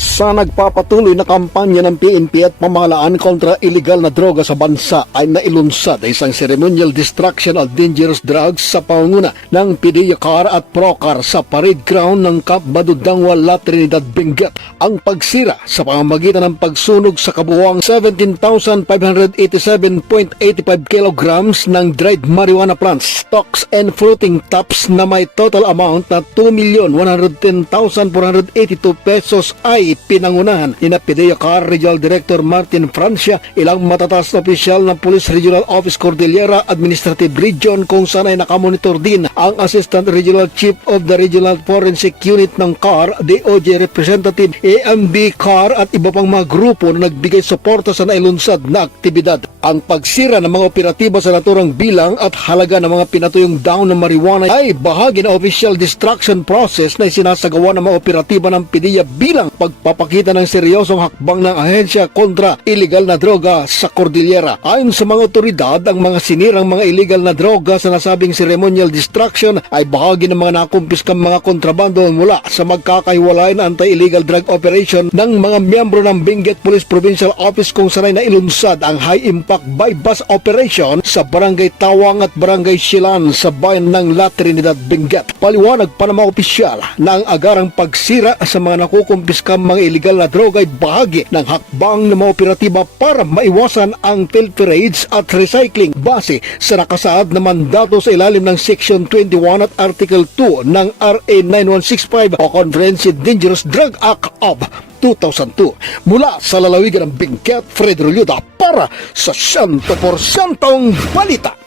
Sa nagpapatuloy na kampanya ng PNP at pamahalaan kontra illegal na droga sa bansa ay nailunsad ang isang ceremonial destruction of dangerous drugs sa pangunguna ng PDEACAR at PROCAR sa parade ground ng Cap Badudangwa, La Trinidad, Benguet. Ang pagsira sa pamamagitan ng pagsunog sa kabuuang 17,587.85 kilograms ng dried marijuana plants, stalks and fruiting tops na may total amount na 2,110,482 pesos ay pinangunahan ni PDEACAR Regional Director Martin Francia, ilang matataas na opisyal ng Police Regional Office Cordillera Administrative Region kung saan ay nakamonitor din ang Assistant Regional Chief of the Regional Forensic Unit ng CAR, DOJ Representative AMB CAR at iba pang mga grupo na nagbigay suporta sa nailunsad na aktibidad. Ang pagsira ng mga operatiba sa naturang bilang at halaga ng mga pinatuyong down ng marijuana ay bahagi ng official destruction process na isinasagawa ng mga operatiba ng PDEA bilang pagpapakita ng seryosong hakbang ng ahensya kontra illegal na droga sa Cordillera. Ayon sa mga otoridad, ang mga sinirang mga illegal na droga sa nasabing ceremonial destruction ay bahagi ng mga nakumpiskang mga kontrabando mula sa magkakahiwalay na anti-illegal drug operation ng mga miyembro ng Benguet Police Provincial Office kung saan ay nailunsad ang high-impact buy-bust operation sa Barangay Tawang at Barangay Silan sa bayan ng La Trinidad, Benguet. Paliwanag pa ng mga opisyal na ang agarang pagsira sa mga nakukumpiskang mga illegal na droga ay bahagi ng hakbang ng mga operatiba para maiwasan ang filthy raids at recycling base sa nakasaad na mandato sa ilalim ng Section 21 at Article 2 ng RA 9165 o Comprehensive Dangerous Drug Act of 2002. Mula sa lalawigan ng Benguet, Fred Rulluda para sa 100% balita.